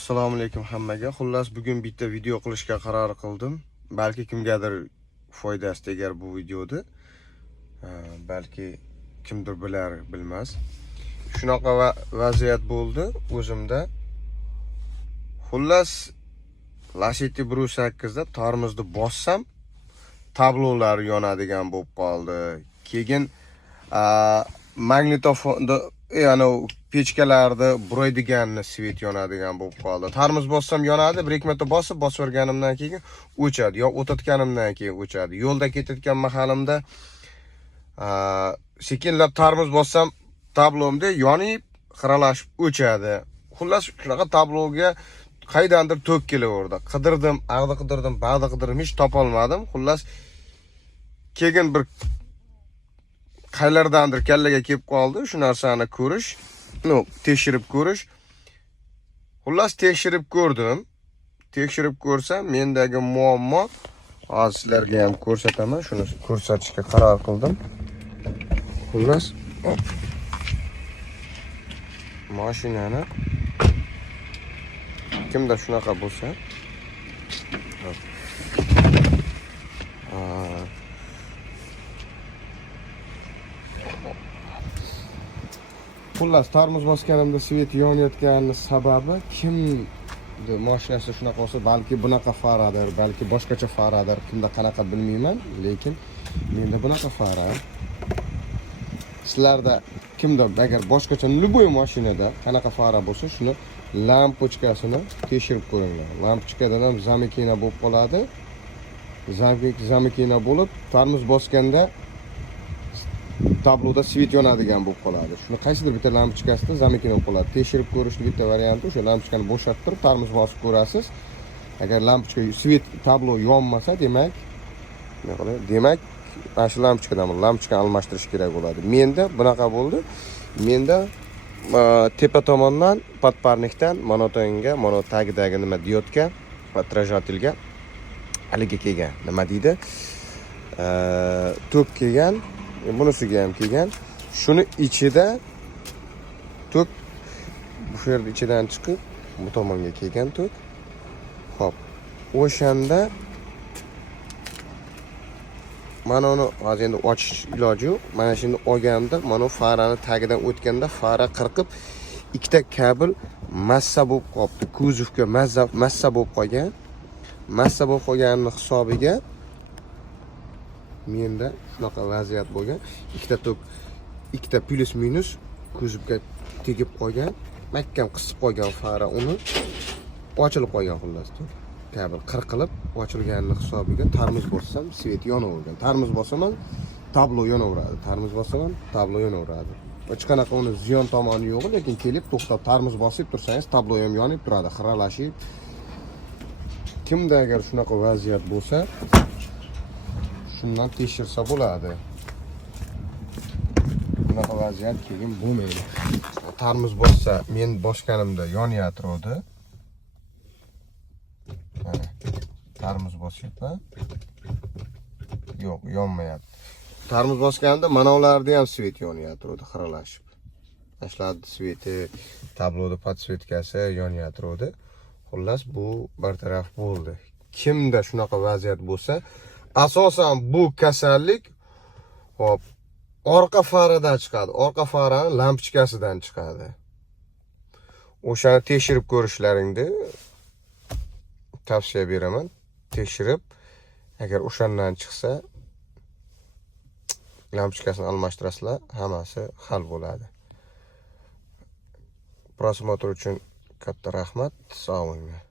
Assalomu alaykum hammaga. Xullas bugun bitta video qilishga qaror qildim. Balki kimgadir foydasi tegar bu videoda. Balki kimdir bilar, bilmas. Shunaqa vaziyat bo'ldi o'zimda. Xullas Lacetti 1.8 da tormozni bossam tablolar yonadigan bo'lib qoldi. Keyin magnitofonda ya'ni pechkalarda buraydiganni svet yonadigan bo'lib qoldi. Tormoz bossam yonadi, bir ikki marta bosib o'rganimdan keyin o'chadi, yo o'tayotganimdan keyin o'chadi. Yo'lda ketayotgan mahalimda sekinlab tormoz bossam tablomda yonib, xiralashib o'chadi. Xullas shunaqa tabloga qaydandir to'k kelaverdi. Qidirdim, ag'da qidirdim, ba'da qidirdim, hech topolmadim. Xullas keyin bir qaylardandir kallaga kelib qoldi shu narsani ko'rish, tekshirib ko'rish. Xullas tekshirib ko'rdim. Tekshirib ko'rsam, mendagi muammo hozir sizlarga ham ko'rsataman, shuni ko'rsatishga qaror qildim. Xullas mashinani kimda shunaqa bo'lsa, xullas tormoz bosganimda svet yonayotgani sababi kimdi mashinasi shunaqa bo'lsa, balki bunaqa faradir, balki boshqacha faradir, kimda qanaqa bilmayman, lekin menda bunaqa fara. Sizlarda kimda agar boshqacha любой mashinada qanaqa fara bo'lsa, shuni lampochkasini tekshirib ko'ringlar. Lampochkadan ham zamikina bo'lib qoladi. Zamikina bo'lib, tormoz bosganda tabloda svet yonadigan bo'lib qoladi. Shuni qaysidir bitta lampochkasida zamikina bo'lib qoladi. Tekshirib ko'rishning bitta varianti o'sha lampochkani bo'shattirib, tormoz bosib ko'rasiz. Agar lampochka svet tablo yonmasa, demak mana shu lampochkani almashtirish kerak bo'ladi. Menda bunaqa bo'ldi. Menda tepa tomondan podparnikdan monotonga, mana tagidagi nima diodga va trajatelga haliga kelgan. Nima deydi? Tok kelgan, bunisiga ham kelgan. Shuni ichida tok bu yerda ichidan chiqib, bu tomonga kelgan tok. Xo'p, o'shanda mana uni hozir endi ochish iloji yo'q. Mana shuni olganda, mana farani tagidan o'tganda fara qirqib, ikkita kabel massa bo'lib qolibdi. Kuzovga massa bo'lib qolgan. Massa bo'lib qolganining hisobiga menda shunaqa vaziyat bo'lgan. Ikkita tok, ikkita plus minus kuzovga tegib qolgan. Mahkam qisib qolgan fara uni ochilib qolgan xullas. Kabel qirqilib ochilganining hisobiga tormoz bossam svet yonavergan. Tormoz bossam tablo yonaveradi. Tormoz bossam tablo yonaveradi. Hech qanaqa uni ziyon tomoni yo'q, lekin kelib to'xtab tormoz bosib tursangiz tablo ham yonib turadi, xiralashib. Kimda agar shunaqa vaziyat bo'lsa, shundan tekshirsa bo'ladi. Bunaqa vaziyat keyin bo'lmaydi. Tormoz bossa, men bosganimda yonayotdi. Mana tormoz bosyapman. Yo'q, yonmayapti. Tormoz bosganimda mana ularda ham svet yonayotdi, xiralashib. Tashladi sveti, tabloda podsvetkasi yonayotdi. Xullas bu bartaraf bo'ldi. Kimda shunaqa vaziyat bo'lsa, asosan bu kasallik hop orqa faradan chiqadi. Orqa farani lampochkasidan chiqadi. O'shani tekshirib ko'rishlaringni tavsiya beraman. Tekshirib, agar o'shandan chiqsa, lampochkasini almashtirasizlar, hammasi hal bo'ladi. Prosmotr uchun katta rahmat. Sog' bo'linglar.